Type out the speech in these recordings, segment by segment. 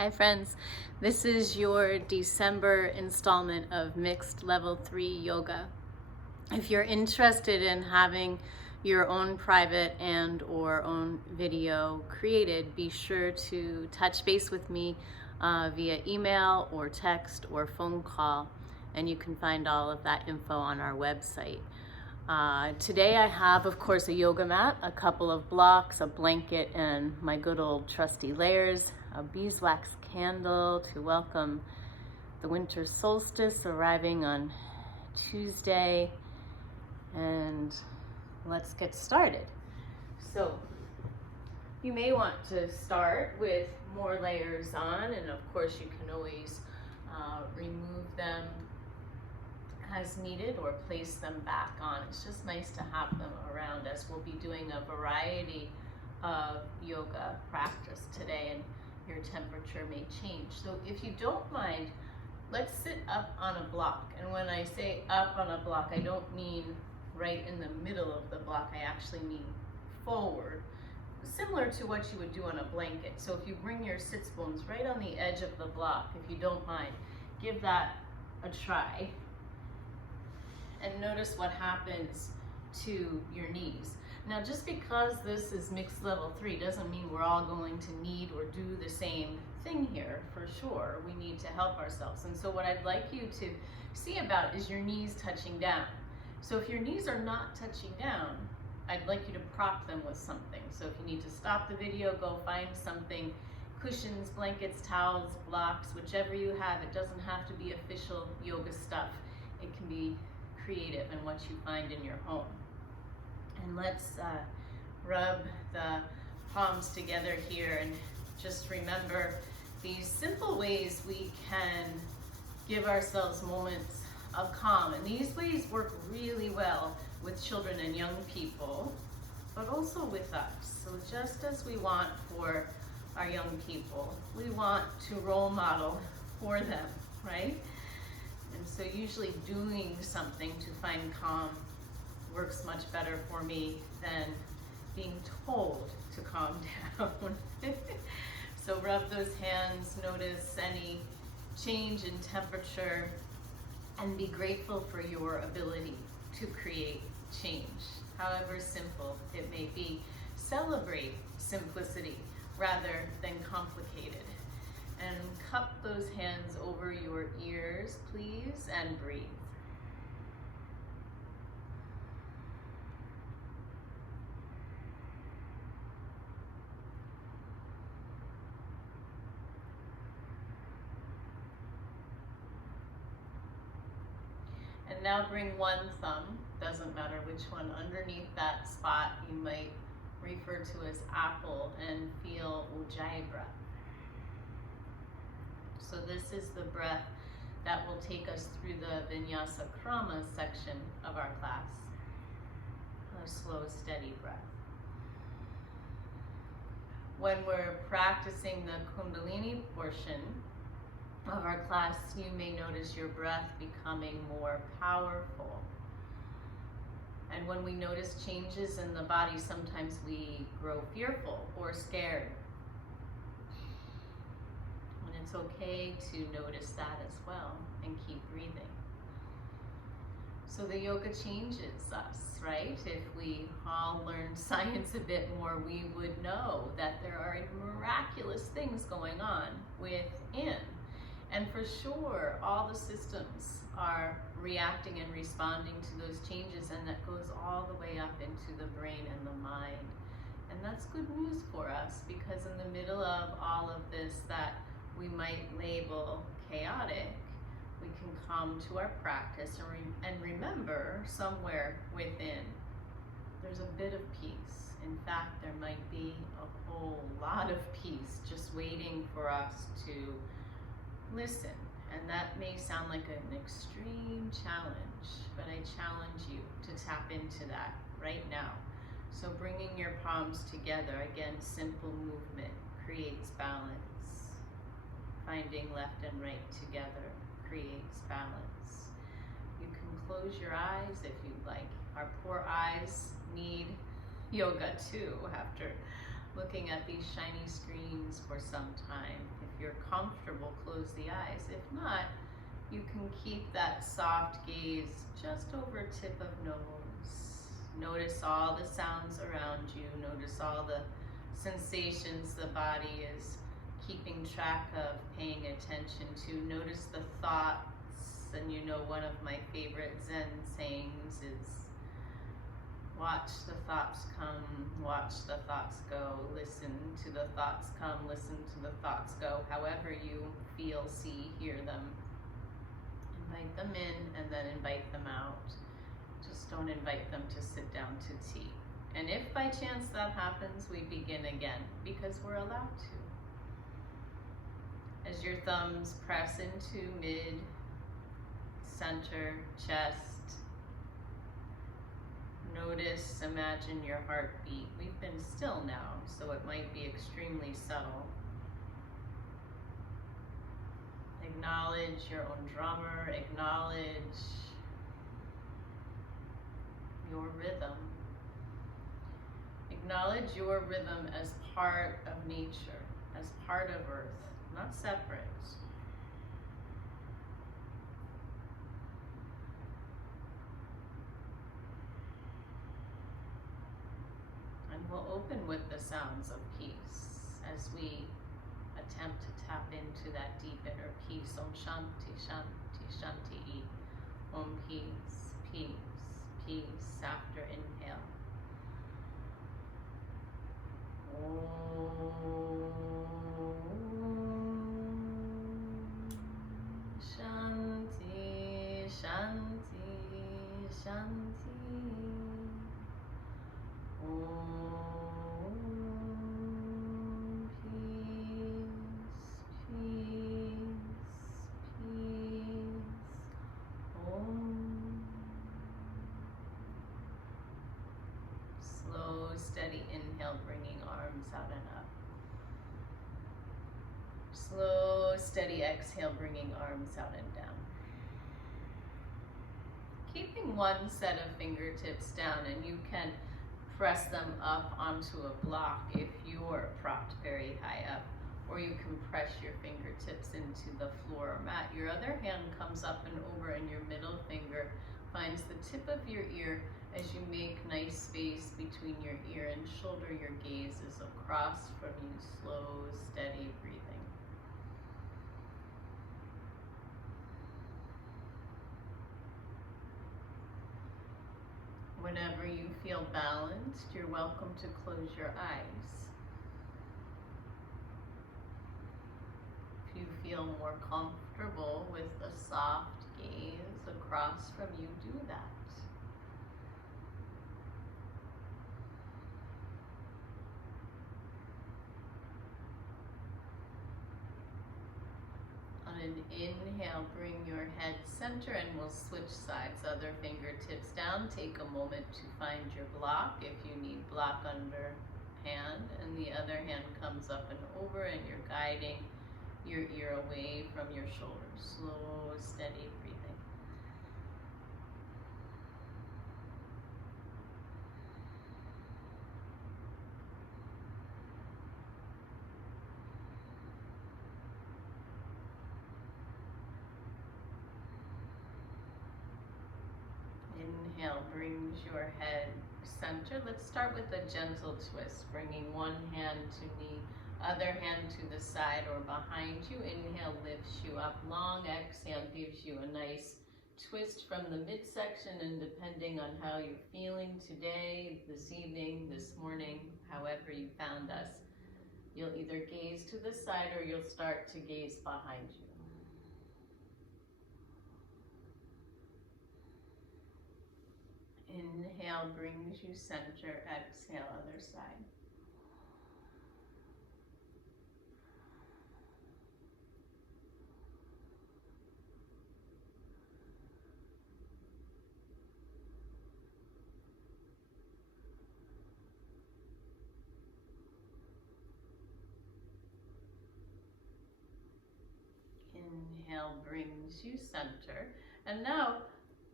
Hi friends, this is your December installment of Mixed Level 3 Yoga. If you're interested in having your own private and or own video created, be sure to touch base with me via email or text or phone call, and you can find all of that info on our website. Today I have, of course, a yoga mat, a couple of blocks, a blanket, and my good old trusty layers, a beeswax candle to welcome the winter solstice arriving on Tuesday. And let's get started. So you may want to start with more layers on, and of course you can always remove them as needed or place them back on. It's just nice to have them around, as we'll be doing a variety of yoga practice today, and your temperature may change. So if you don't mind, let's sit up on a block. And when I say up on a block, I don't mean right in the middle of the block. I actually mean forward, similar to what you would do on a blanket. So if you bring your sits bones right on the edge of the block, if you don't mind, give that a try. And notice what happens to your knees. Now, just because this is mixed level 3 doesn't mean we're all going to need or do the same thing here. For sure, we need to help ourselves. And so what I'd like you to see about is your knees touching down. So if your knees are not touching down, I'd like you to prop them with something. So if you need to stop the video, go find something, cushions, blankets, towels, blocks, whichever you have. It doesn't have to be official yoga stuff. It can be creative in what you find in your home. And let's rub the palms together here, and just remember these simple ways we can give ourselves moments of calm. And these ways work really well with children and young people, but also with us. So just as we want for our young people, we want to role model for them, right? And so usually doing something to find calm works much better for me than being told to calm down. So rub those hands, notice any change in temperature, and be grateful for your ability to create change, however simple it may be. Celebrate simplicity rather than complicated. And cup those hands over your ears, please, and breathe. And now bring one thumb, doesn't matter which one, underneath that spot you might refer to as apple, and feel Ujjayi breath. So this is the breath that will take us through the Vinyasa Krama section of our class. A slow, steady breath. When we're practicing the Kundalini portion of our class, you may notice your breath becoming more powerful. And when we notice changes in the body, sometimes we grow fearful or scared. It's okay to notice that as well and keep breathing. So the yoga changes us, right? If we all learned science a bit more, we would know that there are miraculous things going on within. And for sure, all the systems are reacting and responding to those changes, and that goes all the way up into the brain and the mind. And that's good news for us, because in the middle of all of this that we might label chaotic, we can come to our practice and remember somewhere within there's a bit of peace. In fact, there might be a whole lot of peace just waiting for us to listen. And that may sound like an extreme challenge, but I challenge you to tap into that right now. So bringing your palms together, again, simple movement creates balance. Finding left and right together creates balance. You can close your eyes if you'd like. Our poor eyes need yoga too, after looking at these shiny screens for some time. If you're comfortable, close the eyes. If not, you can keep that soft gaze just over tip of nose. Notice all the sounds around you. Notice all the sensations the body is keeping track of, paying attention to. Notice the thoughts. And you know, one of my favorite Zen sayings is, watch the thoughts come, watch the thoughts go, listen to the thoughts come, listen to the thoughts go. However you feel, see, hear them. Invite them in and then invite them out. Just don't invite them to sit down to tea. And if by chance that happens, we begin again, because we're allowed to. As your thumbs press into mid, center, chest, notice, imagine your heartbeat. We've been still now, so it might be extremely subtle. Acknowledge your own drummer, acknowledge your rhythm. Acknowledge your rhythm as part of nature, as part of earth, not separate. And we'll open with the sounds of peace as we attempt to tap into that deep inner peace. Om Shanti, Shanti, Shanti. Om peace, peace, peace. After inhale. Om Shanti, Shanti, Shanti. Om peace, peace, peace. Om. Slow, steady inhale, bringing arms out and up. Slow, steady exhale, bringing arms out and down. Keeping one set of fingertips down, and you can press them up onto a block if you're propped very high up, or you can press your fingertips into the floor or mat. Your other hand comes up and over, and your middle finger finds the tip of your ear as you make nice space between your ear and shoulder. Your gaze is across from you, slow, steady breathing. Whenever you feel balanced, you're welcome to close your eyes. If you feel more comfortable with a soft gaze across from you, do that. On an inhale, bring your head center, and we'll switch sides. Other fingertips down. Take a moment to find your block if you need block under hand, and the other hand comes up and over, and you're guiding your ear away from your shoulders. Slow, steady breathing. Inhale brings your head center. Let's start with a gentle twist, bringing one hand to knee, other hand to the side or behind you. Inhale lifts you up long. Exhale gives you a nice twist from the midsection, and depending on how you're feeling today, this evening, this morning, however you found us, you'll either gaze to the side or you'll start to gaze behind you. Inhale brings you center. Exhale, other side. Inhale brings you center. And now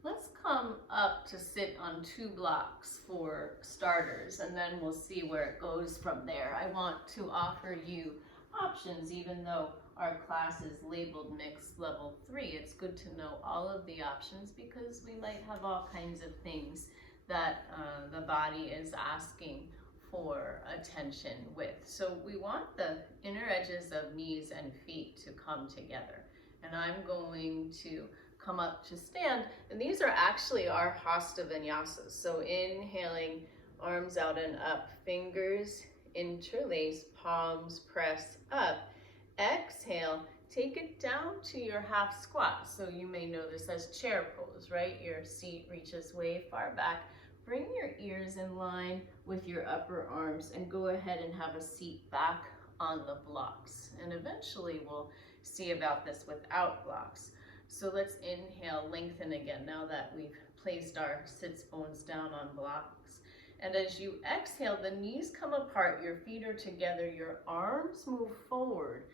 let's come up to sit on 2 blocks for starters, and then we'll see where it goes from there. I want to offer you options. Even though our class is labeled mixed level 3, it's good to know all of the options because we might have all kinds of things that the body is asking for attention with. So we want the inner edges of knees and feet to come together. And I'm going to come up to stand, and these are actually our Hosta Vinyasas. So inhaling, arms out and up, fingers interlace, palms press up. Exhale, take it down to your half squat. So you may know this as chair pose, right? Your seat reaches way far back. Bring your ears in line with your upper arms and go ahead and have a seat back on the blocks. And eventually we'll see about this without blocks. So let's inhale, lengthen again now that we've placed our sits bones down on blocks. And as you exhale, the knees come apart, your feet are together, your arms move forward.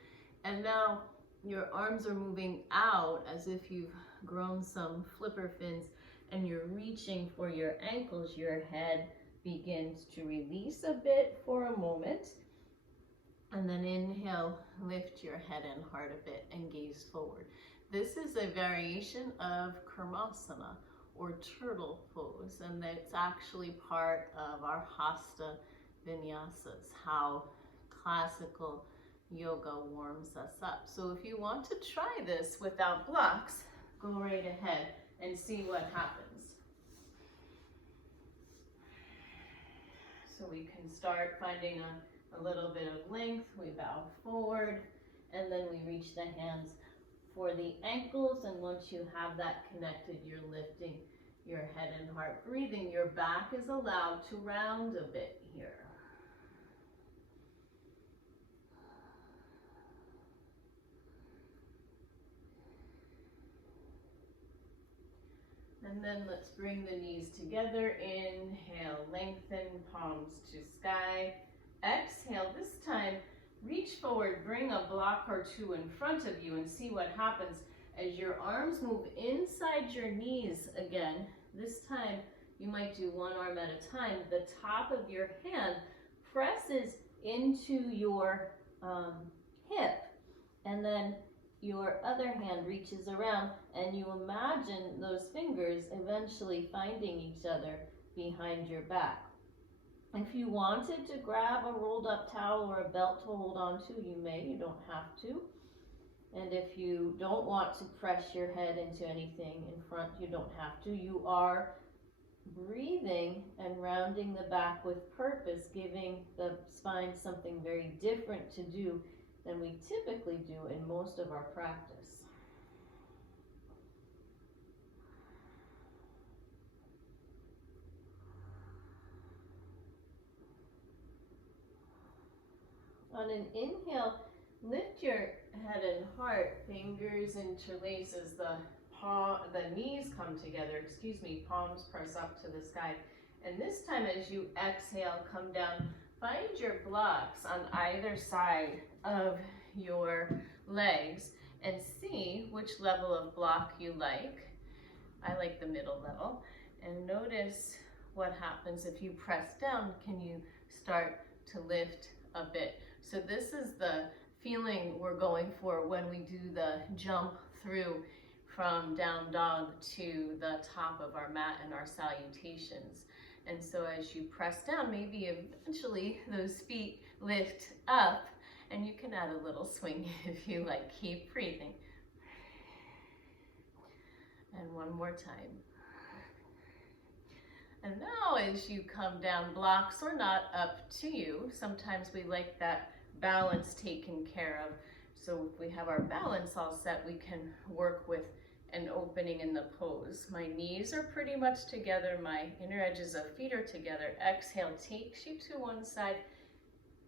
And now your arms are moving out as if you've grown some flipper fins and you're reaching for your ankles. Your head begins to release a bit for a moment. And then inhale, lift your head and heart a bit and gaze forward. This is a variation of Kurmasana, or turtle pose, and that's actually part of our Hosta Vinyasas, how classical yoga warms us up. So if you want to try this without blocks, go right ahead and see what happens. So we can start finding a little bit of length. We bow forward, and then we reach the hands for the ankles, and once you have that connected, you're lifting your head and heart, breathing. Your back is allowed to round a bit here. And then let's bring the knees together. Inhale, lengthen, palms to sky. Exhale, this time reach forward, bring a block or two in front of you and see what happens as your arms move inside your knees again. This time you might do one arm at a time. The top of your hand presses into your hip, and then your other hand reaches around, and you imagine those fingers eventually finding each other behind your back. If you wanted to grab a rolled up towel or a belt to hold on to, you may, you don't have to. And if you don't want to press your head into anything in front, you don't have to. You are breathing and rounding the back with purpose, giving the spine something very different to do than we typically do in most of our practice. On an inhale, lift your head and heart, fingers interlace as the knees come together, palms press up to the sky. And this time as you exhale, come down, find your blocks on either side of your legs and see which level of block you like. I like the middle level. And notice what happens if you press down. Can you start to lift a bit? So this is the feeling we're going for when we do the jump through from down dog to the top of our mat and our salutations. And so as you press down, maybe eventually those feet lift up, and you can add a little swing if you like. Keep breathing. And one more time. And now as you come down, blocks or not, up to you. Sometimes we like that balance taken care of. So if we have our balance all set, we can work with an opening in the pose. My knees are pretty much together. My inner edges of feet are together. Exhale takes you to one side.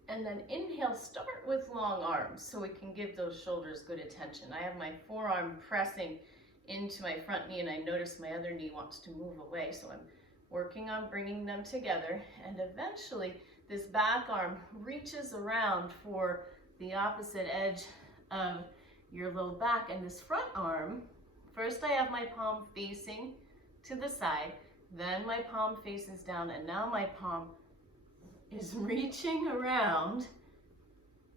And then inhale, start with long arms so we can give those shoulders good attention. I have my forearm pressing into my front knee, and I notice my other knee wants to move away. So I'm working on bringing them together. And eventually this back arm reaches around for the opposite edge of your low back. And this front arm, first I have my palm facing to the side, then my palm faces down, and now my palm is reaching around.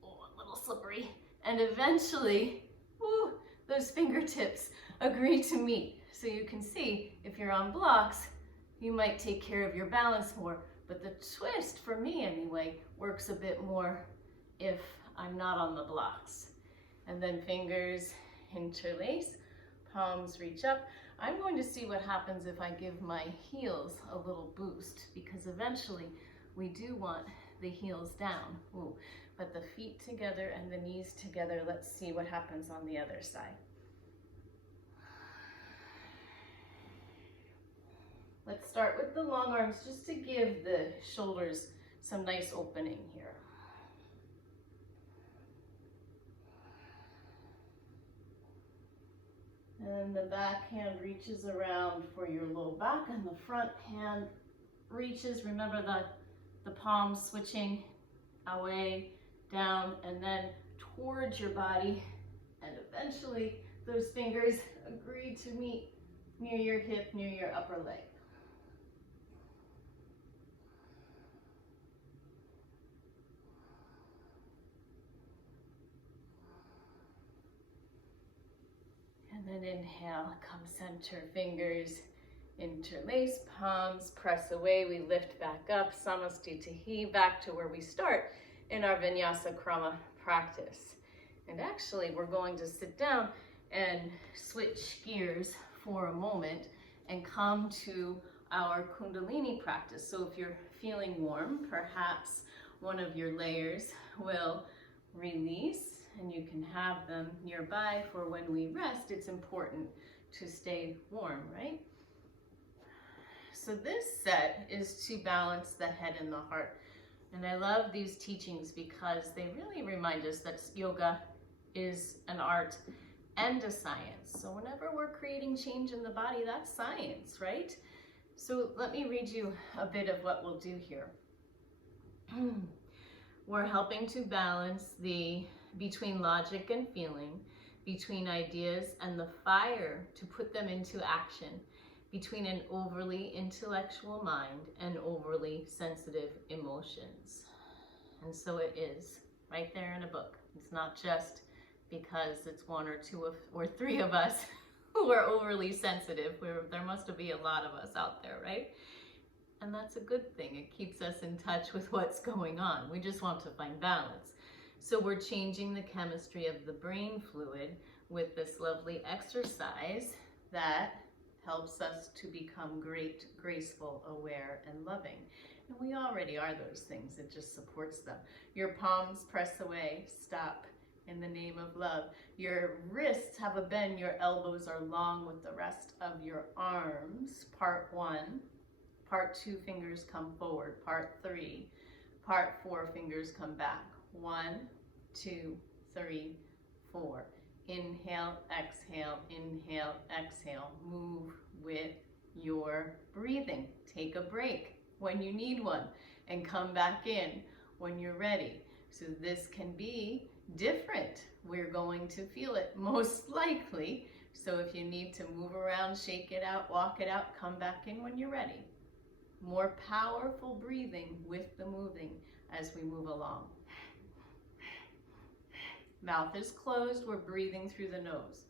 Oh, a little slippery. And eventually, woo, those fingertips agree to meet. So you can see, if you're on blocks, you might take care of your balance more. But the twist, for me anyway, works a bit more if I'm not on the blocks. And then fingers interlace, palms reach up. I'm going to see what happens if I give my heels a little boost, because eventually we do want the heels down. Ooh. But the feet together and the knees together, let's see what happens on the other side. Let's start with the long arms just to give the shoulders some nice opening here. And the back hand reaches around for your low back, and the front hand reaches, remember the palms switching away, down, and then towards your body. And eventually those fingers agree to meet near your hip, near your upper leg. And then inhale, come center, fingers interlace, palms press away, we lift back up, Samastitihi, back to where we start in our Vinyasa Krama practice. And actually, we're going to sit down and switch gears for a moment and come to our Kundalini practice. So if you're feeling warm, perhaps one of your layers will release, and you can have them nearby for when we rest. It's important to stay warm, right? So this set is to balance the head and the heart. And I love these teachings because they really remind us that yoga is an art and a science. So whenever we're creating change in the body, that's science, right? So let me read you a bit of what we'll do here. We're helping to balance between logic and feeling, between ideas and the fire to put them into action, between an overly intellectual mind and overly sensitive emotions. And so it is right there in a book. It's not just because it's one or two or three of us who are overly sensitive. There must be a lot of us out there, right? And that's a good thing. It keeps us in touch with what's going on. We just want to find balance. So we're changing the chemistry of the brain fluid with this lovely exercise that helps us to become great, graceful, aware, and loving. And we already are those things. It just supports them. Your palms press away. Stop in the name of love. Your wrists have a bend. Your elbows are long with the rest of your arms. Part 1. Part 2, fingers come forward. Part 3. Part 4, fingers come back. 1, 2, 3, 4. Inhale, exhale, inhale, exhale. Move with your breathing. Take a break when you need one and come back in when you're ready. So this can be different. We're going to feel it most likely. So if you need to move around, shake it out, walk it out, come back in when you're ready. More powerful breathing with the moving as we move along. Mouth is closed, we're breathing through the nose.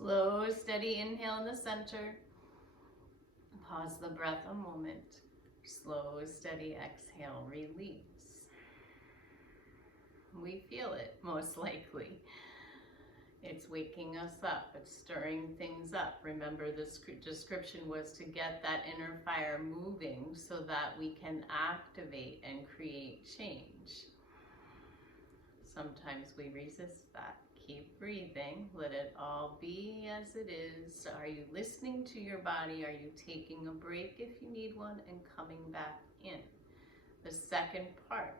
Slow, steady inhale in the center. Pause the breath a moment. Slow, steady exhale, release. We feel it, most likely. It's waking us up, it's stirring things up. Remember, the description was to get that inner fire moving so that we can activate and create change. Sometimes we resist that. Keep breathing, let it all be as it is. Are you listening to your body? Are you taking a break if you need one and coming back in? The second part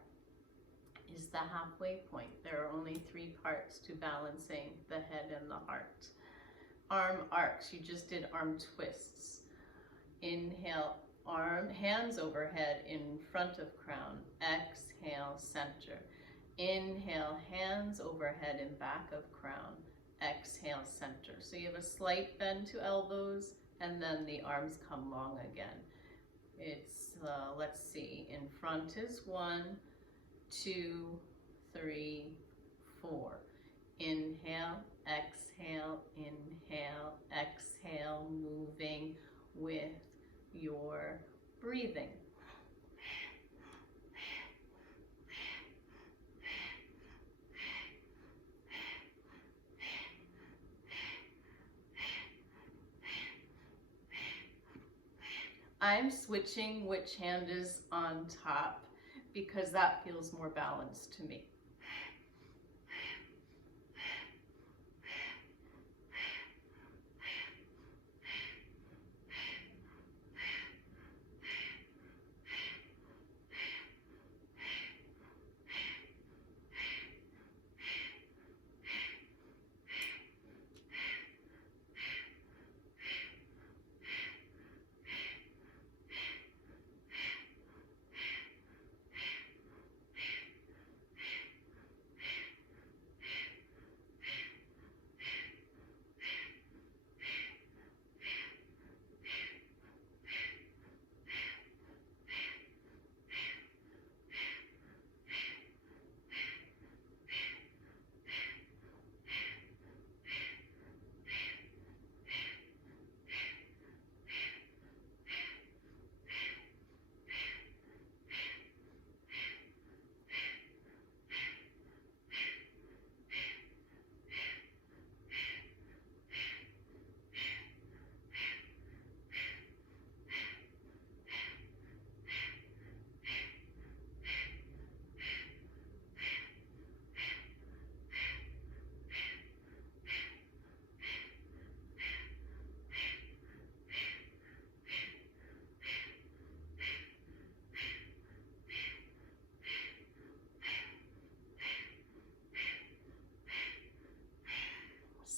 is the halfway point. There are only 3 parts to balancing the head and the heart. Arm arcs, you just did arm twists. Inhale, hands overhead in front of crown. Exhale, center. Inhale, hands overhead in back of crown. Exhale, center. So you have a slight bend to elbows, and then the arms come long again. It's, let's see, in front is 1, 2, 3, 4. Inhale, exhale, moving with your breathing. I'm switching which hand is on top because that feels more balanced to me.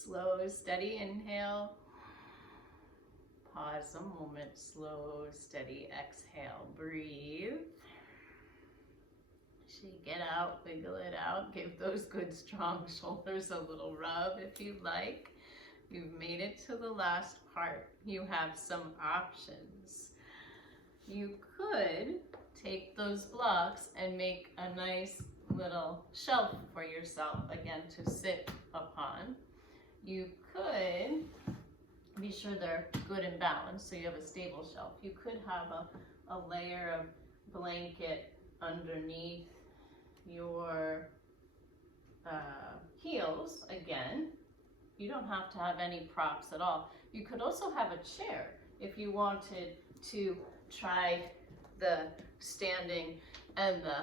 Slow, steady inhale. Pause a moment. Slow, steady exhale. Breathe. Shake it out, wiggle it out. Give those good strong shoulders a little rub if you'd like. You've made it to the last part. You have some options. You could take those blocks and make a nice little shelf for yourself, again, to sit upon. You could be sure they're good and balanced so you have a stable shelf. You could have a layer of blanket underneath your heels. Again, you don't have to have any props at all. You could also have a chair if you wanted to try the standing and the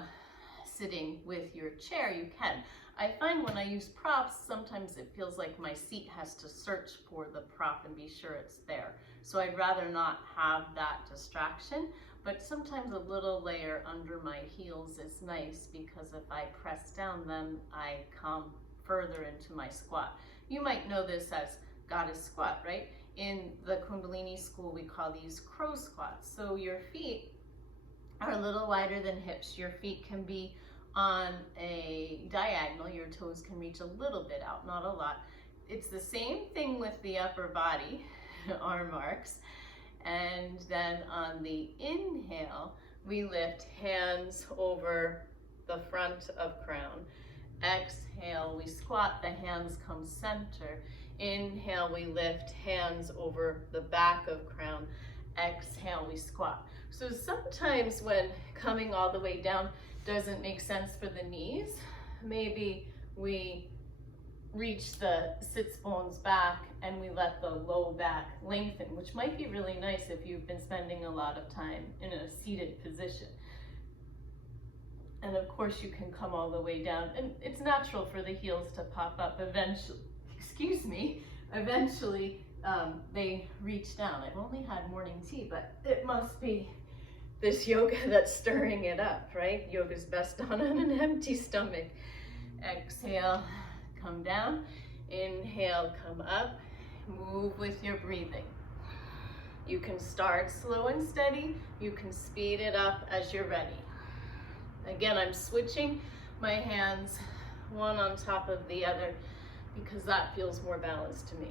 sitting with your chair. You can. I find when I use props, sometimes it feels like my seat has to search for the prop and be sure it's there. So I'd rather not have that distraction, but sometimes a little layer under my heels is nice because if I press down, then I come further into my squat. You might know this as goddess squat, right? In the Kundalini school, we call these crow squats. So your feet are a little wider than hips. Your feet can be on a diagonal. Your toes can reach a little bit out, not a lot. It's the same thing with the upper body, arm arcs. And then on the inhale, we lift hands over the front of crown. Exhale, we squat, the hands come center. Inhale, we lift, hands over the back of crown. Exhale, we squat. So sometimes when coming all the way down doesn't make sense for the knees, maybe we reach the sits bones back and we let the low back lengthen, which might be really nice if you've been spending a lot of time in a seated position. And of course you can come all the way down, and it's natural for the heels to pop up eventually. Eventually they reach down. I've only had morning tea, but it must be this yoga that's stirring it up, right? Yoga's best done on an empty stomach. Exhale, come down. Inhale, come up. Move with your breathing. You can start slow and steady. You can speed it up as you're ready. Again, I'm switching my hands one on top of the other because that feels more balanced to me.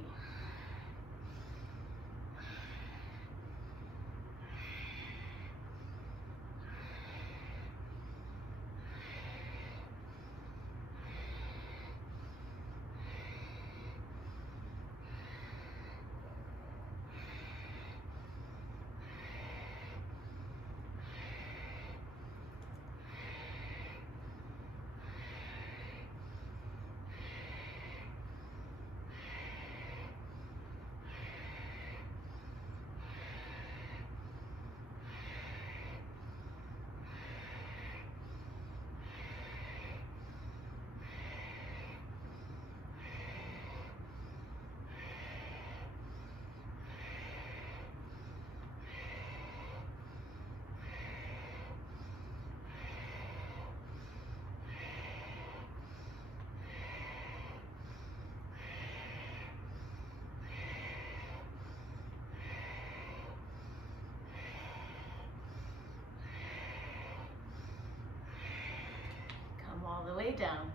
All the way down.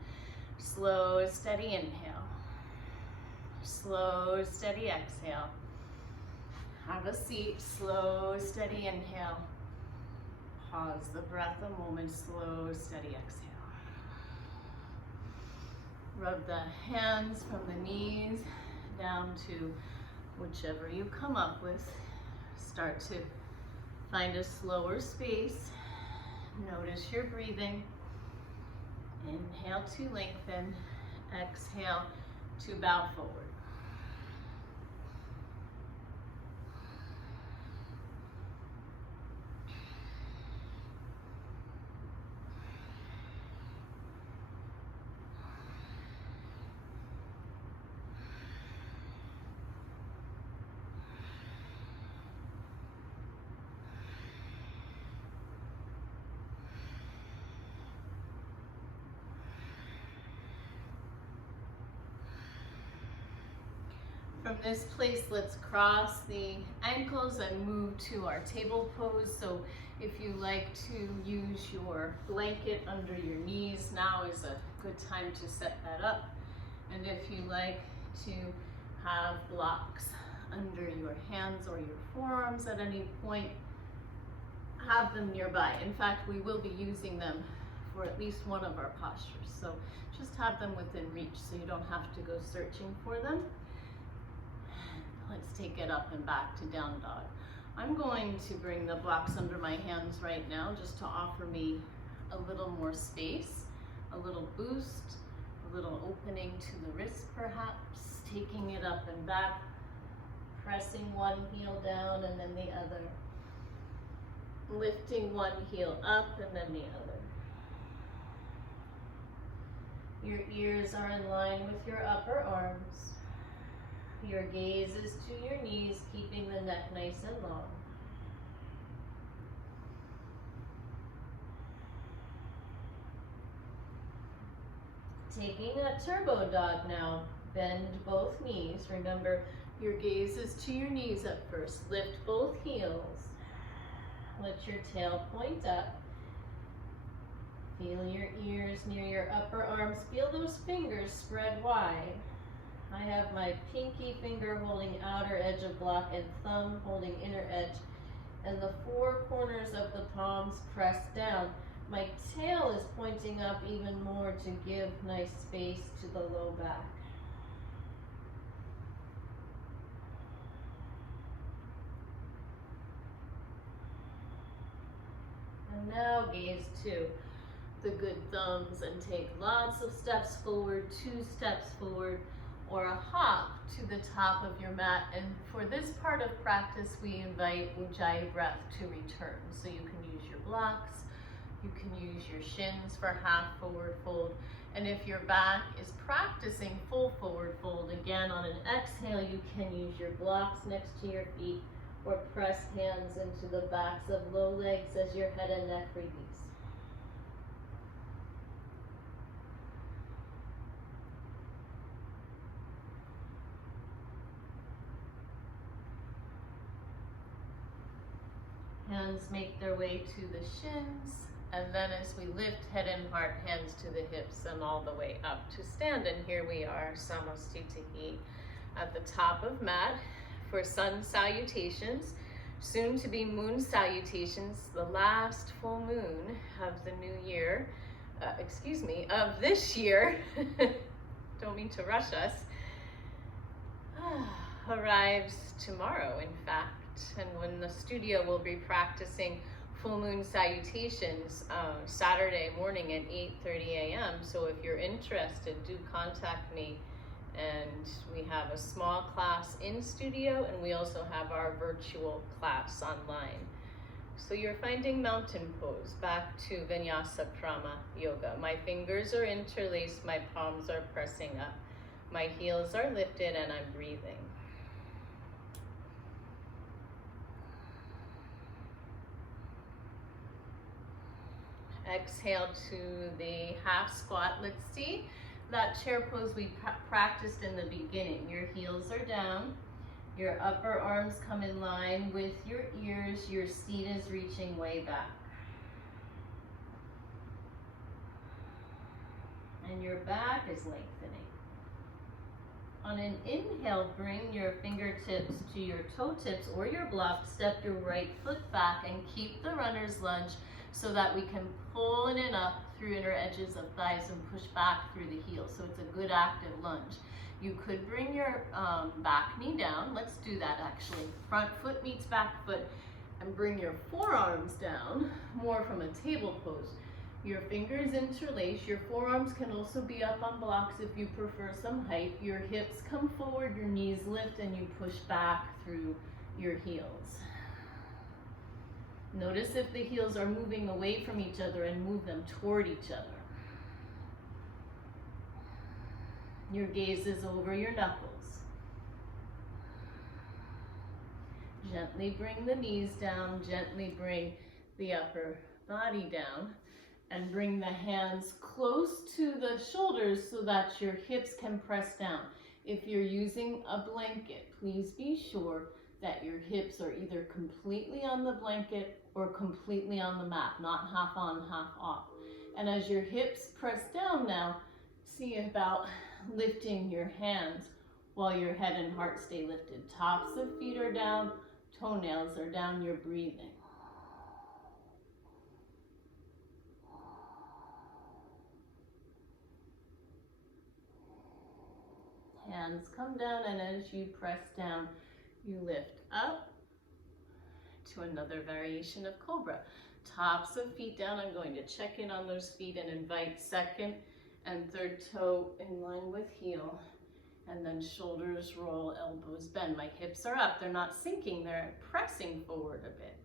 Slow, steady inhale. Slow, steady exhale. Have a seat. Slow, steady inhale. Pause the breath a moment. Slow, steady exhale. Rub the hands from the knees down to whichever you come up with. Start to find a slower space. Notice your breathing. Inhale to lengthen, exhale to bow forward. From this place, let's cross the ankles and move to our table pose. So if you like to use your blanket under your knees, now is a good time to set that up. And if you like to have blocks under your hands or your forearms at any point, have them nearby. In fact, we will be using them for at least one of our postures. So just have them within reach so you don't have to go searching for them. Let's take it up and back to down dog. I'm going to bring the blocks under my hands right now just to offer me a little more space, a little boost, a little opening to the wrist perhaps, taking it up and back, pressing one heel down and then the other, lifting one heel up and then the other. Your ears are in line with your upper arms. Your gaze is to your knees, keeping the neck nice and long. Taking a turbo dog now, bend both knees. Remember, your gaze is to your knees at first. Lift both heels. Let your tail point up. Feel your ears near your upper arms. Feel those fingers spread wide. I have my pinky finger holding outer edge of block and thumb holding inner edge, and the four corners of the palms pressed down. My tail is pointing up even more to give nice space to the low back. And now gaze to the good thumbs and take lots of steps forward, 2 steps forward, or a hop to the top of your mat. And for this part of practice, we invite Ujjayi breath to return. So you can use your blocks, you can use your shins for half forward fold. And if your back is practicing full forward fold, again on an exhale, you can use your blocks next to your feet or press hands into the backs of low legs as your head and neck release. Hands make their way to the shins, and then as we lift head and heart, hands to the hips and all the way up to stand. And here we are, Samastitihi, at the top of mat for sun salutations, soon to be moon salutations, the last full moon of the new year, of this year, don't mean to rush us, arrives tomorrow, in fact. And when the studio will be practicing full moon salutations Saturday morning at 8:30 a.m. So if you're interested, do contact me. And we have a small class in studio, and we also have our virtual class online. So you're finding mountain pose, back to Vinyasa Prama Yoga. My fingers are interlaced, my palms are pressing up, my heels are lifted, and I'm breathing. Exhale to the half squat. Let's see that chair pose we practiced in the beginning. Your heels are down, your upper arms come in line with your ears, your seat is reaching way back. And your back is lengthening. On an inhale, bring your fingertips to your toe tips or your block. Step your right foot back and keep the runner's lunge so that we can pull in and up through inner edges of thighs and push back through the heels. So it's a good active lunge. You could bring your back knee down. Let's do that actually. Front foot meets back foot, and bring your forearms down, more from a table pose. Your fingers interlace. Your forearms can also be up on blocks if you prefer some height. Your hips come forward, your knees lift, and you push back through your heels. Notice if the heels are moving away from each other and move them toward each other. Your gaze is over your knuckles. Gently bring the knees down, gently bring the upper body down, and bring the hands close to the shoulders so that your hips can press down. If you're using a blanket, please be sure that your hips are either completely on the blanket or completely on the mat, not half on, half off. And as your hips press down now, see about lifting your hands while your head and heart stay lifted. Tops of feet are down, toenails are down, you're breathing. Hands come down, and as you press down, you lift up to another variation of Cobra. Tops of feet down. I'm going to check in on those feet and invite second and third toe in line with heel. And then shoulders roll, elbows bend. My hips are up. They're not sinking. They're pressing forward a bit.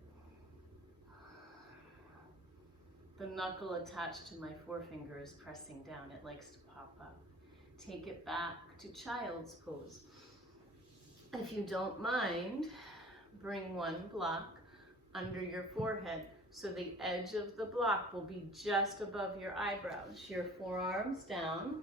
The knuckle attached to my forefinger is pressing down. It likes to pop up. Take it back to child's pose. If you don't mind, bring one block under your forehead so the edge of the block will be just above your eyebrows. Your forearms down.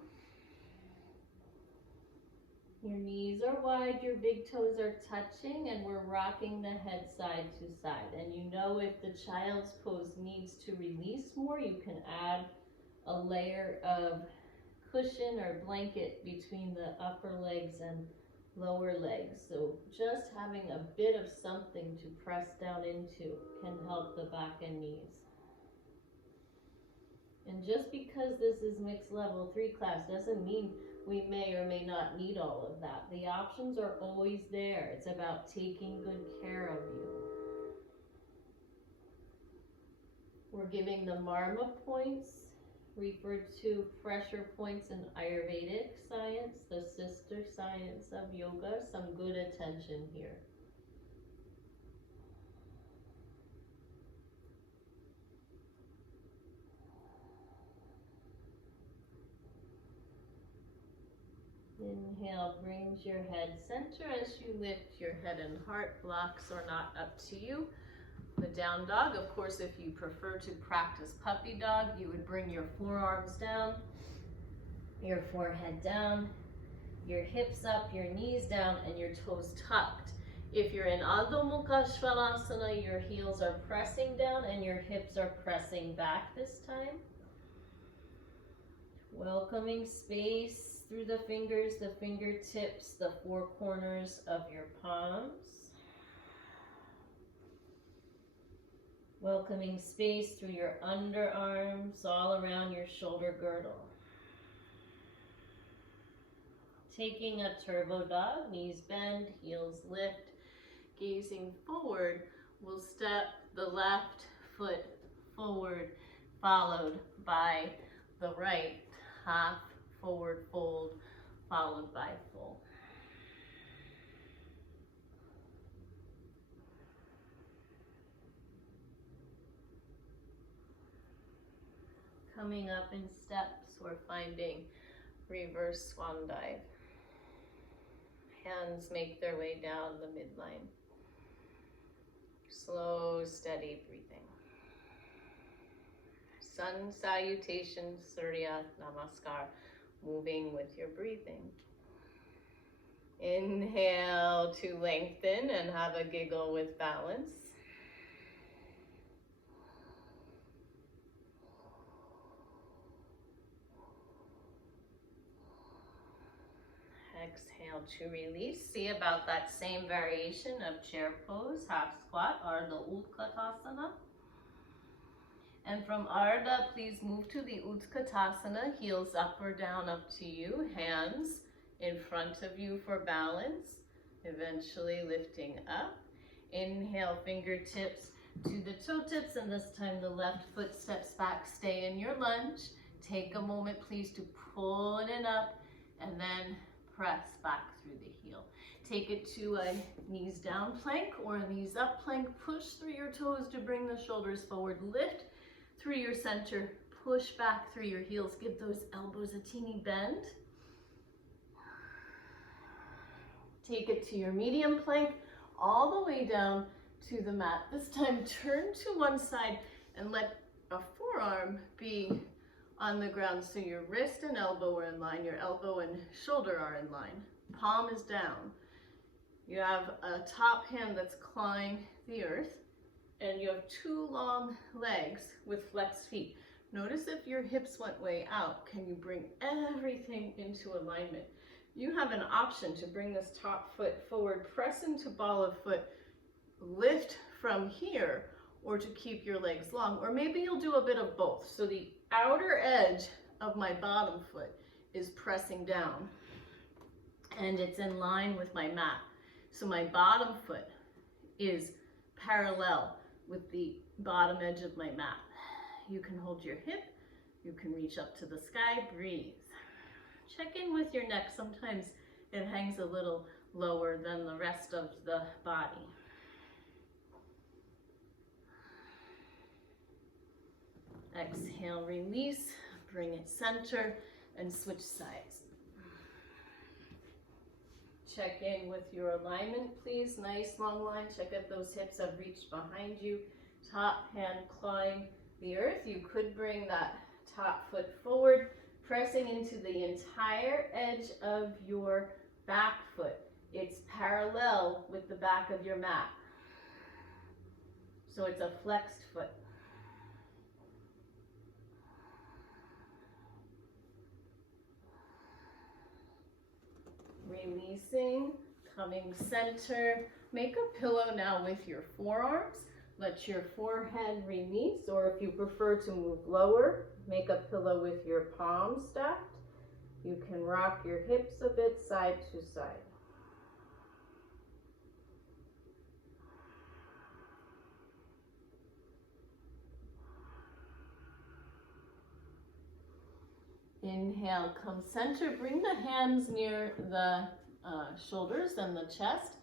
Your knees are wide, your big toes are touching, and we're rocking the head side to side. And you know if the child's pose needs to release more, you can add a layer of cushion or blanket between the upper legs and lower legs. So just having a bit of something to press down into can help the back and knees. And just because this is mixed level 3 class doesn't mean we may or may not need all of that. The options are always there. It's about taking good care of you. We're giving the marma points, referred to pressure points in Ayurvedic science, the sister science of yoga, some good attention here. Inhale brings your head center as you lift your head and heart. Blocks are not up to you. The down dog, of course, if you prefer to practice puppy dog, you would bring your forearms down, your forehead down, your hips up, your knees down, and your toes tucked. If you're in Adho Mukha Svanasana, your heels are pressing down and your hips are pressing back this time. Welcoming space through the fingers, the fingertips, the four corners of your palms. Welcoming space through your underarms, all around your shoulder girdle. Taking a turbo dog, knees bend, heels lift, gazing forward, we'll step the left foot forward, followed by the right, half forward fold, followed by full. Coming up in steps, we're finding reverse swan dive. Hands make their way down the midline. Slow, steady breathing. Sun salutation, Surya Namaskar, moving with your breathing. Inhale to lengthen and have a giggle with balance. Exhale to release. See about that same variation of chair pose, half squat, Ardha Utkatasana. And from Ardha, please move to the Utkatasana, heels up or down, up to you. Hands in front of you for balance, eventually lifting up. Inhale, fingertips to the toe tips, and this time the left foot steps back. Stay in your lunge. Take a moment, please, to pull it up, and then press back through the heel. Take it to a knees down plank or a knees up plank. Push through your toes to bring the shoulders forward. Lift through your center. Push back through your heels. Give those elbows a teeny bend. Take it to your medium plank, all the way down to the mat. This time, turn to one side and let a forearm be on the ground, so your wrist and elbow are in line, your elbow and shoulder are in line. Palm is down. You have a top hand that's clawing the earth, and you have two long legs with flexed feet. Notice if your hips went way out, can you bring everything into alignment? You have an option to bring this top foot forward, press into ball of foot, lift from here, or to keep your legs long, or maybe you'll do a bit of both. So the outer edge of my bottom foot is pressing down and it's in line with my mat. So my bottom foot is parallel with the bottom edge of my mat. You can hold your hip, you can reach up to the sky, breathe. Check in with your neck. Sometimes it hangs a little lower than the rest of the body. Exhale, release, bring it center, and switch sides. Check in with your alignment, please. Nice long line. Check if those hips have reached behind you. Top hand clawing the earth. You could bring that top foot forward, pressing into the entire edge of your back foot. It's parallel with the back of your mat. So it's a flexed foot. Releasing, coming center. Make a pillow now with your forearms. Let your forehead release, or if you prefer to move lower, make a pillow with your palms stacked. You can rock your hips a bit side to side. Inhale, come center. Bring the hands near the shoulders and the chest.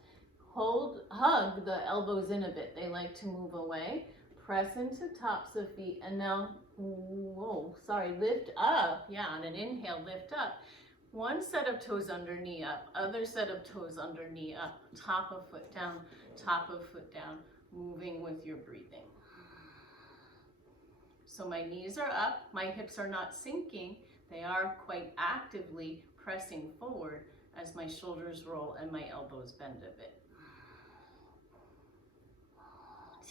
Hug the elbows in a bit. They like to move away. Press into tops of feet. And now, lift up. Yeah, on an inhale, lift up. One set of toes under knee up. Other set of toes under knee up. Top of foot down. Top of foot down. Moving with your breathing. So my knees are up. My hips are not sinking. They are quite actively pressing forward as my shoulders roll and my elbows bend a bit.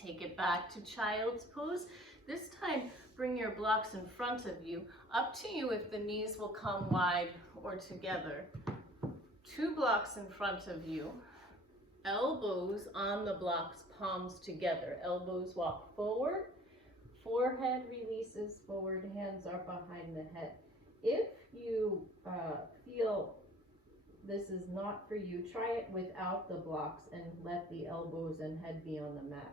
Take it back to child's pose. This time, bring your blocks in front of you. Up to you if the knees will come wide or together. 2 blocks in front of you. Elbows on the blocks, palms together. Elbows walk forward. Forehead releases forward, hands are behind the head. If you feel this is not for you, try it without the blocks and let the elbows and head be on the mat.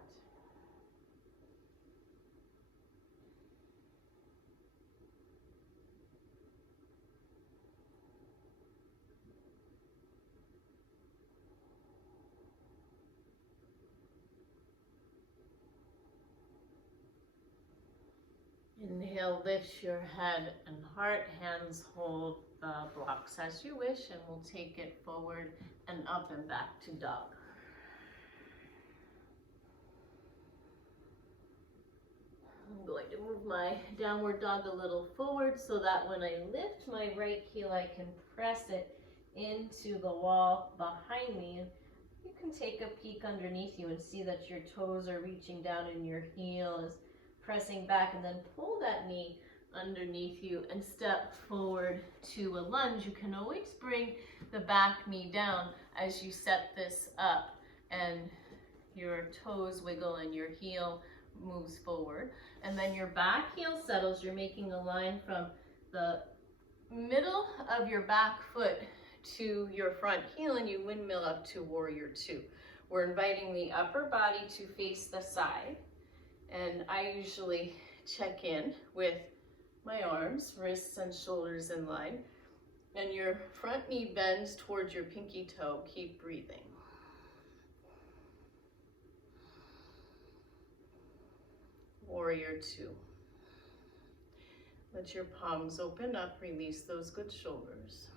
Inhale, lift your head and heart. Hands hold the blocks as you wish, and we'll take it forward and up and back to dog. I'm going to move my downward dog a little forward so that when I lift my right heel, I can press it into the wall behind me. You can take a peek underneath you and see that your toes are reaching down and your heel is pressing back, and then pull that knee underneath you and step forward to a lunge. You can always bring the back knee down as you set this up and your toes wiggle and your heel moves forward. And then your back heel settles. You're making a line from the middle of your back foot to your front heel, and you windmill up to warrior 2. We're inviting the upper body to face the side. And I usually check in with my arms, wrists, and shoulders in line. And your front knee bends towards your pinky toe. Keep breathing. Warrior 2. Let your palms open up. Release those good shoulders.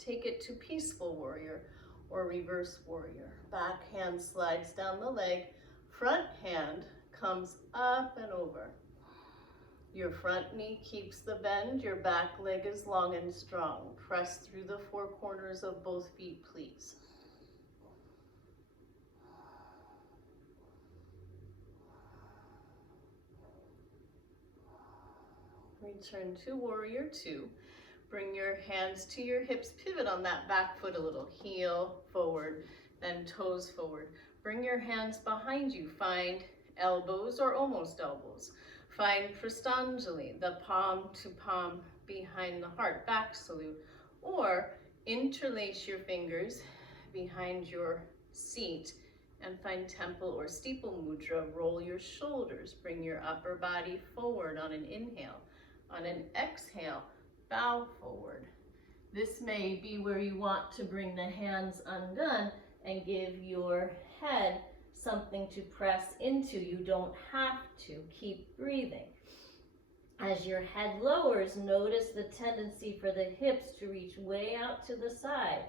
Take it to peaceful warrior or reverse warrior. Back hand slides down the leg. Front hand comes up and over. Your front knee keeps the bend. Your back leg is long and strong. Press through the 4 corners of both feet, please. Return to warrior 2. Bring your hands to your hips, pivot on that back foot a little, heel forward, then toes forward. Bring your hands behind you, find elbows or almost elbows. Find Prastanjali, the palm to palm behind the heart, back salute. Or interlace your fingers behind your seat and find temple or steeple mudra. Roll your shoulders, bring your upper body forward on an inhale. On an exhale, bow forward. This may be where you want to bring the hands undone and give your head something to press into. You don't have to. Keep breathing. As your head lowers, notice the tendency for the hips to reach way out to the side.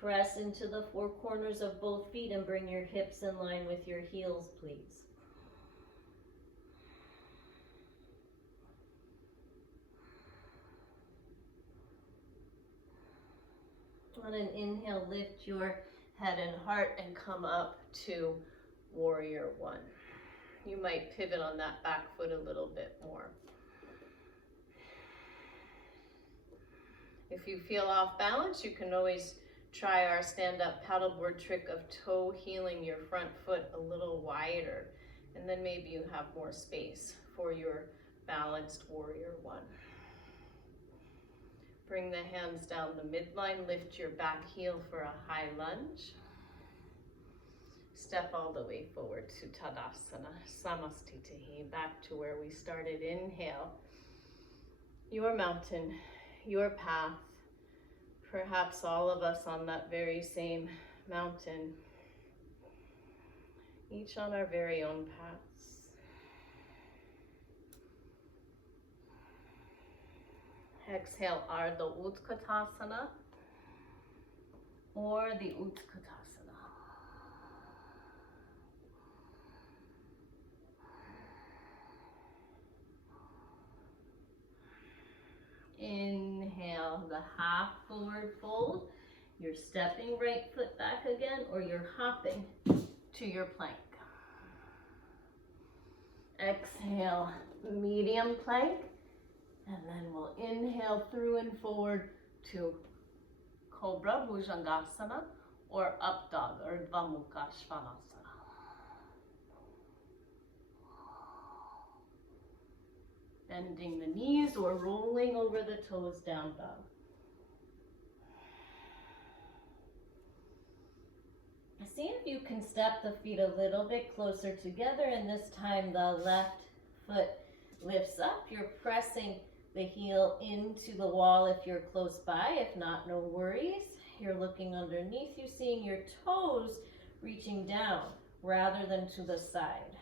Press into the 4 corners of both feet and bring your hips in line with your heels, please. On an inhale, lift your head and heart and come up to warrior 1. You might pivot on that back foot a little bit more. If you feel off balance, you can always try our stand-up paddleboard trick of toe heeling your front foot a little wider, and then maybe you have more space for your balanced warrior 1. Bring the hands down the midline, lift your back heel for a high lunge. Step all the way forward to Tadasana, Samastitihi, back to where we started. Inhale. Your mountain, your path, perhaps all of us on that very same mountain, each on our very own paths. Exhale, Ardha Utkatasana or the Utkatasana. Inhale, the half forward fold. You're stepping right foot back again, or you're hopping to your plank. Exhale, medium plank, and then we'll inhale through and forward to Cobra Bhujangasana or Up Dog or Dvamukha Svanasana. Bending the knees or rolling over the toes, down dog. See if you can step the feet a little bit closer together, and this time the left foot lifts up. You're pressing the heel into the wall if you're close by. If not, no worries. You're looking underneath you, seeing your toes reaching down rather than to the side.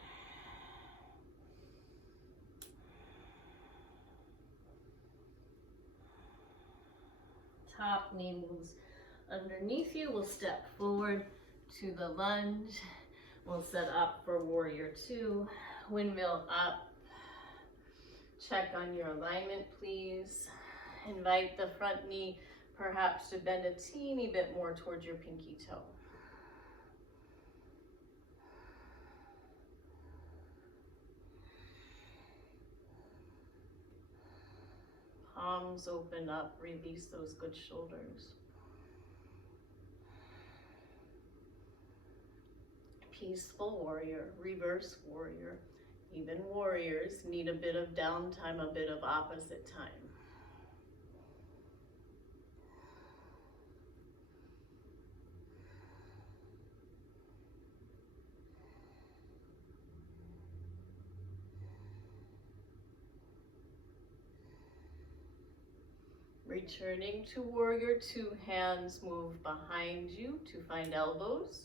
Top knee moves underneath you. We'll step forward to the lunge. We'll set up for warrior two. Windmill up. Check on your alignment, please. Invite the front knee perhaps to bend a teeny bit more towards your pinky toe. Palms open up, release those good shoulders. Peaceful warrior, reverse warrior. Even warriors need a bit of downtime, a bit of opposite time. Returning to warrior two, hands move behind you to find elbows,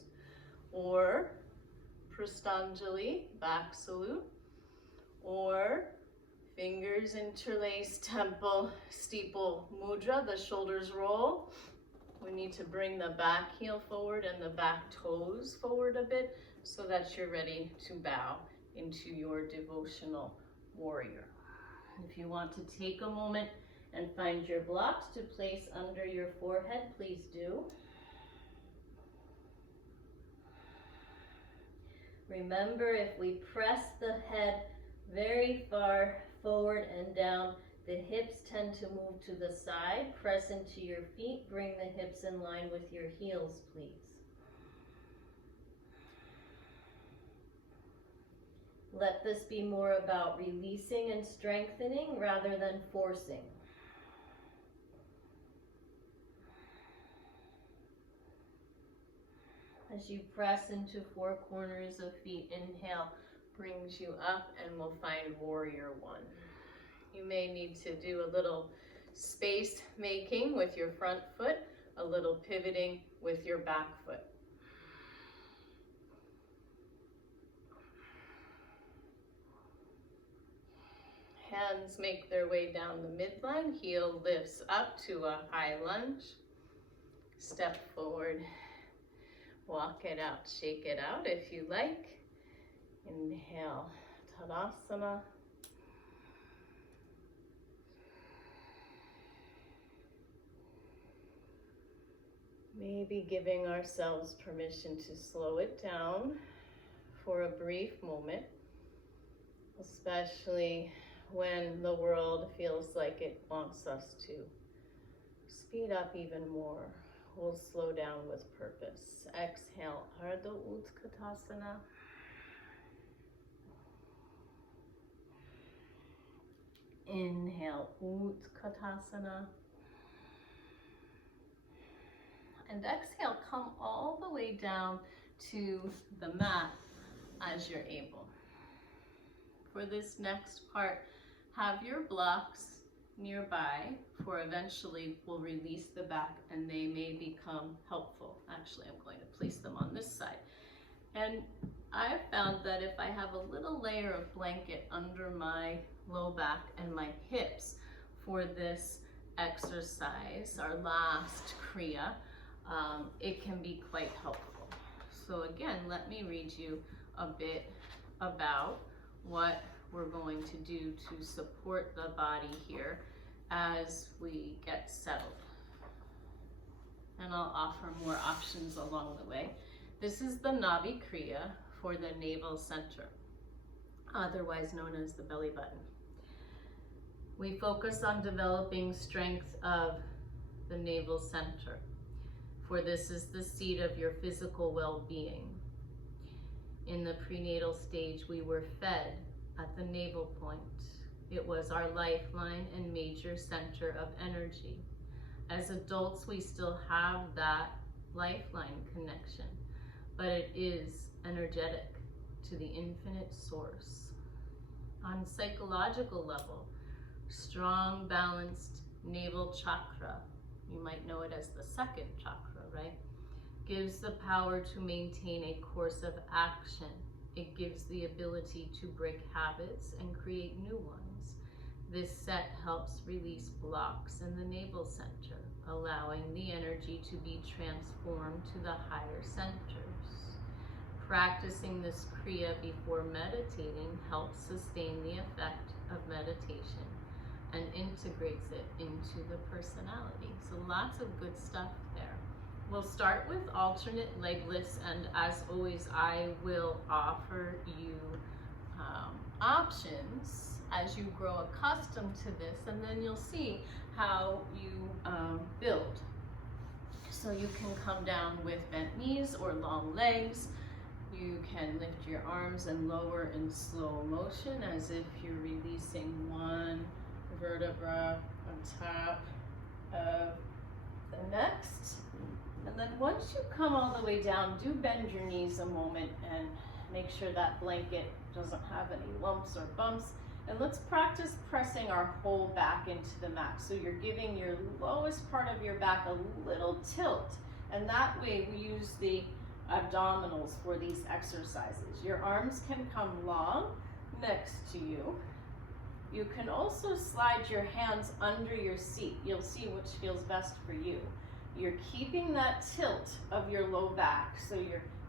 or Prastanjali, back salute, or fingers interlace, temple, steeple mudra, the shoulders roll. We need to bring the back heel forward and the back toes forward a bit so that you're ready to bow into your devotional warrior. If you want to take a moment and find your blocks to place under your forehead, please do. Remember, if we press the head very far forward and down, the hips tend to move to the side. Press into your feet. Bring the hips in line with your heels, please. Let this be more about releasing and strengthening rather than forcing. As you press into four corners of feet, inhale brings you up, and we'll find warrior one. You may need to do a little space making with your front foot, a little pivoting with your back foot. Hands make their way down the midline, heel lifts up to a high lunge. Step forward. Walk it out, shake it out if you like. Inhale, Tadasana. Maybe giving ourselves permission to slow it down for a brief moment, especially when the world feels like it wants us to speed up even more. We'll slow down with purpose. Exhale, Ardha Utkatasana. Inhale, Utkatasana. And exhale, come all the way down to the mat as you're able. For this next part, have your blocks nearby, for eventually we'll release the back and they may become helpful. Actually, I'm going to place them on this side. And I've found that if I have a little layer of blanket under my low back and my hips for this exercise, our last kriya, it can be quite helpful. So again, let me read you a bit about what we're going to do to support the body here as we get settled. And I'll offer more options along the way. This is the nabhi kriya for the navel center, otherwise known as the belly button. We focus on developing strength of the navel center, for this is the seat of your physical well-being. In the prenatal stage, we were fed at the navel point. It was our lifeline and major center of energy. As adults, we still have that lifeline connection, but it is energetic to the infinite source. On psychological level, strong, balanced navel chakra, you might know it as the second chakra, right? Gives the power to maintain a course of action. It gives the ability to break habits and create new ones. This set helps release blocks in the navel center, allowing the energy to be transformed to the higher centers. Practicing this kriya before meditating helps sustain the effect of meditation and integrates it into the personality. So lots of good stuff there. We'll start with alternate leg lifts, and as always, I will offer you options as you grow accustomed to this, and then you'll see how you build. So you can come down with bent knees or long legs. You can lift your arms and lower in slow motion as if you're releasing one vertebra on top of the next. And then once you come all the way down, do bend your knees a moment and make sure that blanket doesn't have any lumps or bumps. And let's practice pressing our whole back into the mat. So you're giving your lowest part of your back a little tilt. And that way we use the abdominals for these exercises. Your arms can come long next to you. You can also slide your hands under your seat. You'll see which feels best for you. You're keeping that tilt of your low back, so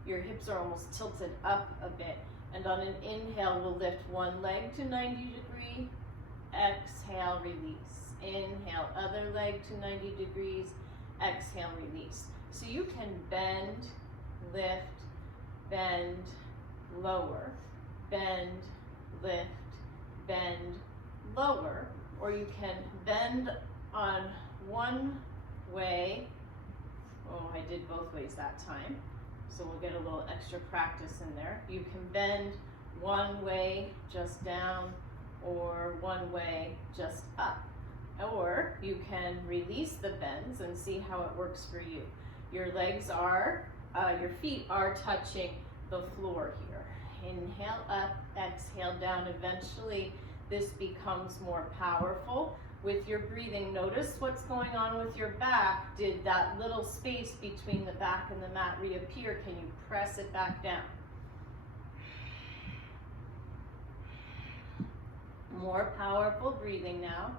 your hips are almost tilted up a bit. And on an inhale, we'll lift one leg to 90 degrees, exhale, release. Inhale, other leg to 90 degrees, exhale, release. So you can bend, lift, bend, lower, bend, lift, bend, lower, or you can bend on one way. Oh, I did both ways that time. So we'll get a little extra practice in there. You can bend one way just down or one way just up. Or you can release the bends and see how it works for you. Your legs are, your feet are touching the floor here. Inhale up, exhale down. Eventually this becomes more powerful. With your breathing, notice what's going on with your back. Did that little space between the back and the mat reappear? Can you press it back down? More powerful breathing now.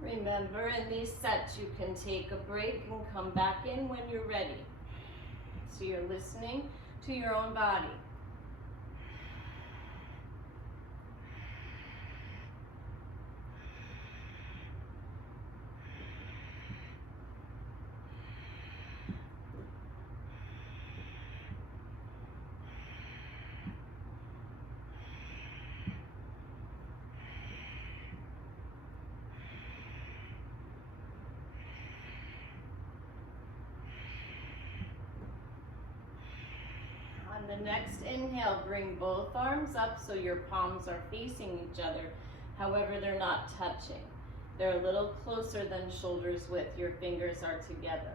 Remember, in these sets, you can take a break and come back in when you're ready. So you're listening to your own body. On the next inhale, bring both arms up so your palms are facing each other. However, they're not touching. They're a little closer than shoulders width. Your fingers are together.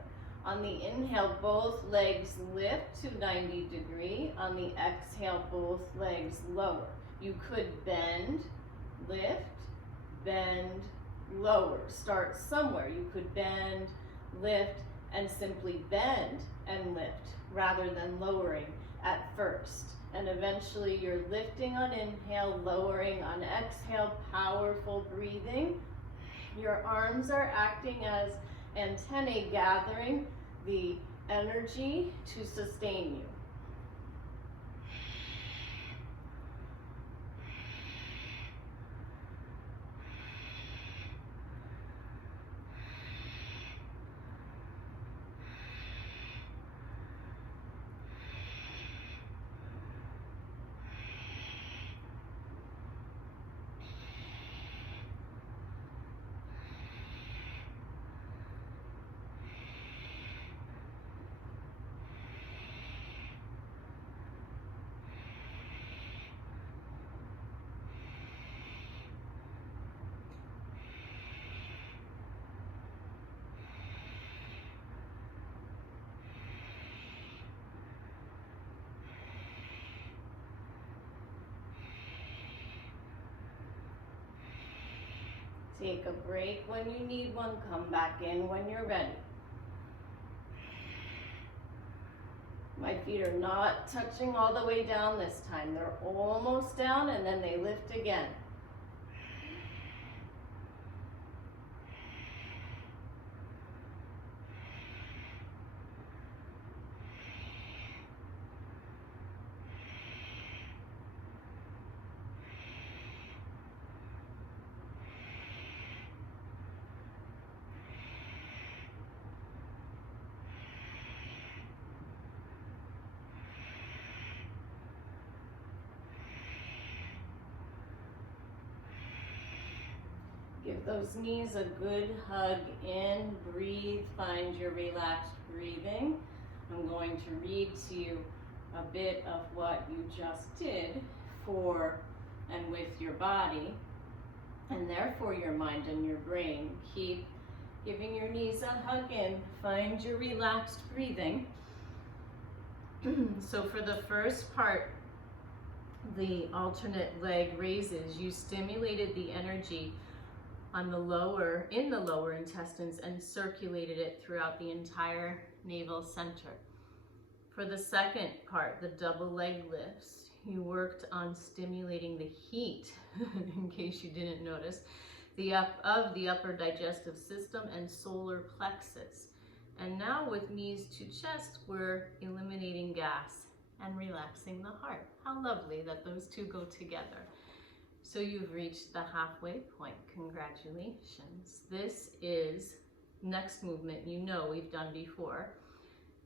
On the inhale, both legs lift to 90 degree. On the exhale, both legs lower. You could bend, lift, bend, lower. Start somewhere. You could bend, lift, and simply bend and lift rather than lowering at first. And eventually you're lifting on inhale, lowering on exhale, powerful breathing. Your arms are acting as antennae, gathering the energy to sustain you. Take a break when you need one. Come back in when you're ready. My feet are not touching all the way down this time. They're almost down and then they lift again. Give those knees a good hug in, breathe, find your relaxed breathing. I'm going to read to you a bit of what you just did for and with your body, and therefore your mind and your brain. Keep giving your knees a hug in, find your relaxed breathing. So for the first part, the alternate leg raises, you stimulated the energy in the lower intestines and circulated it throughout the entire navel center. For the second part, the double leg lifts, you worked on stimulating the heat, in case you didn't notice, the upper digestive system and solar plexus. And now with knees to chest, we're eliminating gas and relaxing the heart. How lovely that those two go together. So you've reached the halfway point. Congratulations. This is next movement you know we've done before.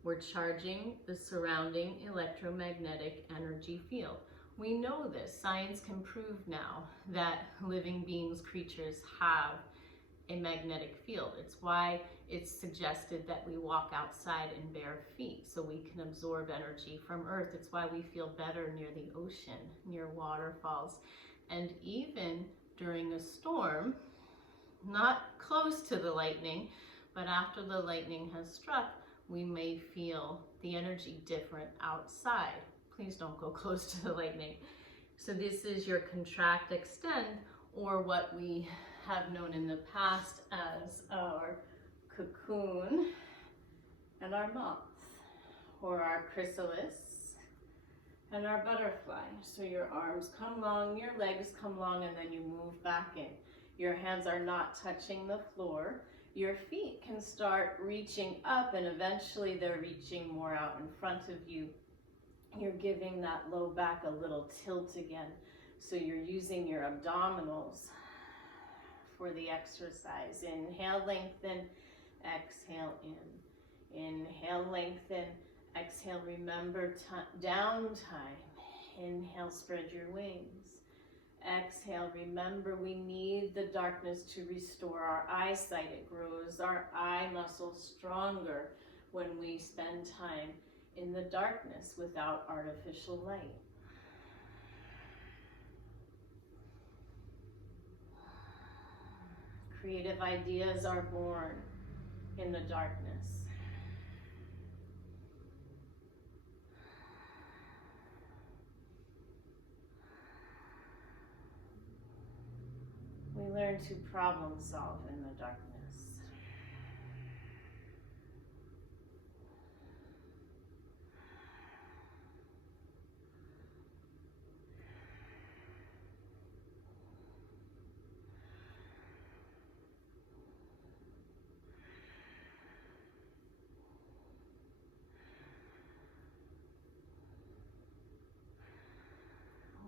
We're charging the surrounding electromagnetic energy field. We know this. Science can prove now that living beings, creatures have a magnetic field. It's why it's suggested that we walk outside in bare feet so we can absorb energy from Earth. It's why we feel better near the ocean, near waterfalls. And even during a storm, not close to the lightning, but after the lightning has struck, we may feel the energy different outside. Please don't go close to the lightning. So this is your contract, extend, or what we have known in the past as our cocoon and our moth, or our chrysalis and our butterfly. So your arms come long, your legs come long, and then you move back in. Your hands are not touching the floor. Your feet can start reaching up, and eventually they're reaching more out in front of you. you're giving that low back a little tilt again. So you're using your abdominals for the exercise. Inhale, lengthen, exhale in. Inhale, lengthen, exhale, remember down time. Inhale, spread your wings. Exhale, remember we need the darkness to restore our eyesight. It grows our eye muscles stronger when we spend time in the darkness without artificial light. Creative ideas are born in the darkness. We learn to problem solve in the darkness.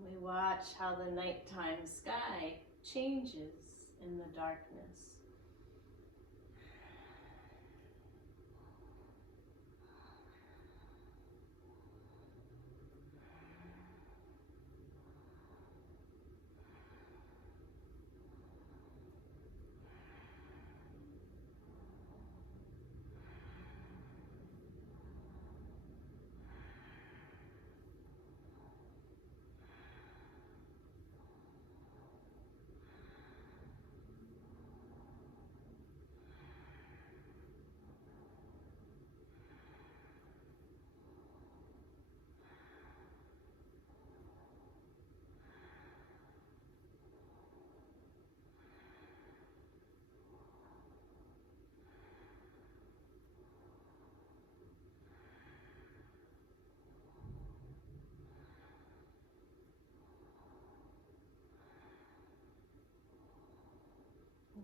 We watch how the nighttime sky changes in the darkness.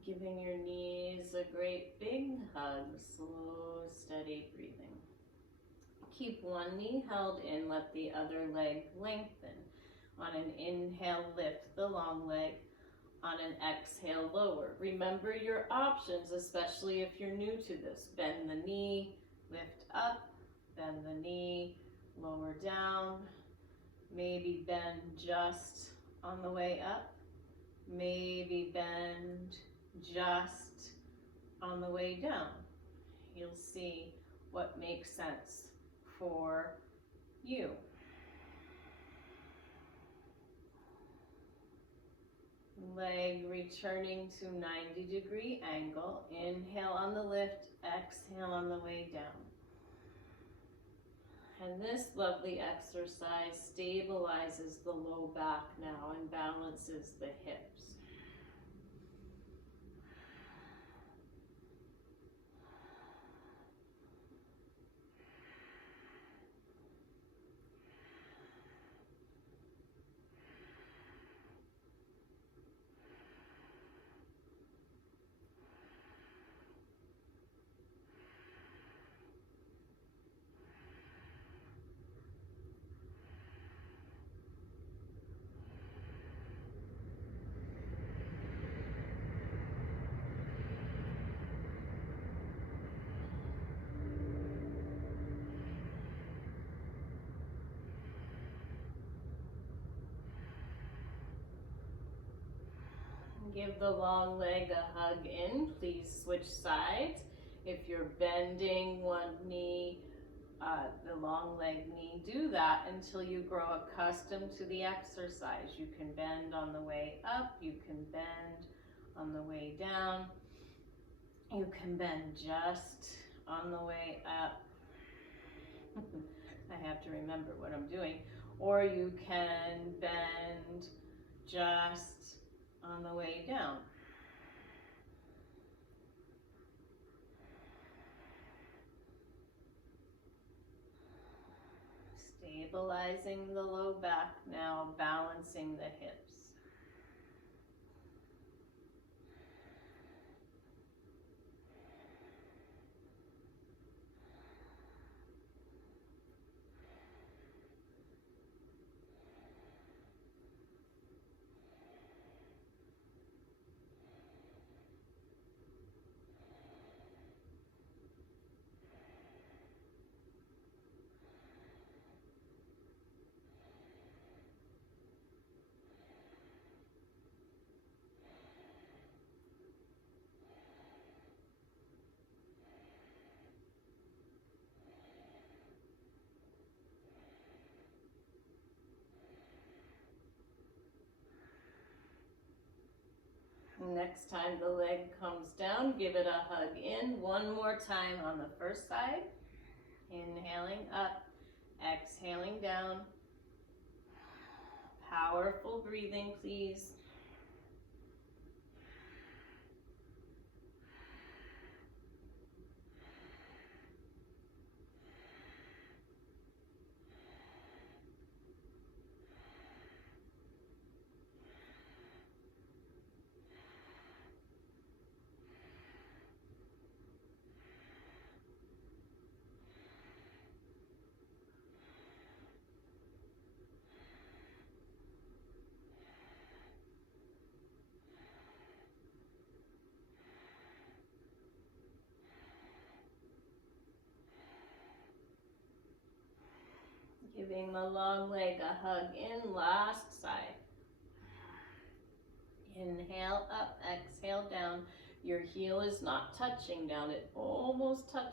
Giving your knees a great big hug, slow, steady breathing. Keep one knee held in, let the other leg lengthen. On an inhale, lift the long leg. On an exhale, lower. Remember your options, especially if you're new to this. Bend the knee, lift up, bend the knee, lower down. Maybe bend just on the way up. Maybe bend just on the way down. You'll see what makes sense for you. Leg returning to 90-degree angle. Inhale on the lift, exhale on the way down. And this lovely exercise stabilizes the low back now and balances the hips. Give the long leg a hug in. Please switch sides. If you're bending one knee, the long leg knee, do that until you grow accustomed to the exercise. You can bend on the way up, you can bend on the way down, you can bend just on the way up. I have to remember what I'm doing. Or you can bend just on the way down. Stabilizing the low back now, balancing the hips. Next time the leg comes down, give it a hug in. One more time on the first side. Inhaling up, exhaling down. Powerful breathing, please. Giving the long leg a hug in, last side. Inhale up, exhale down. Your heel is not touching down, it almost touches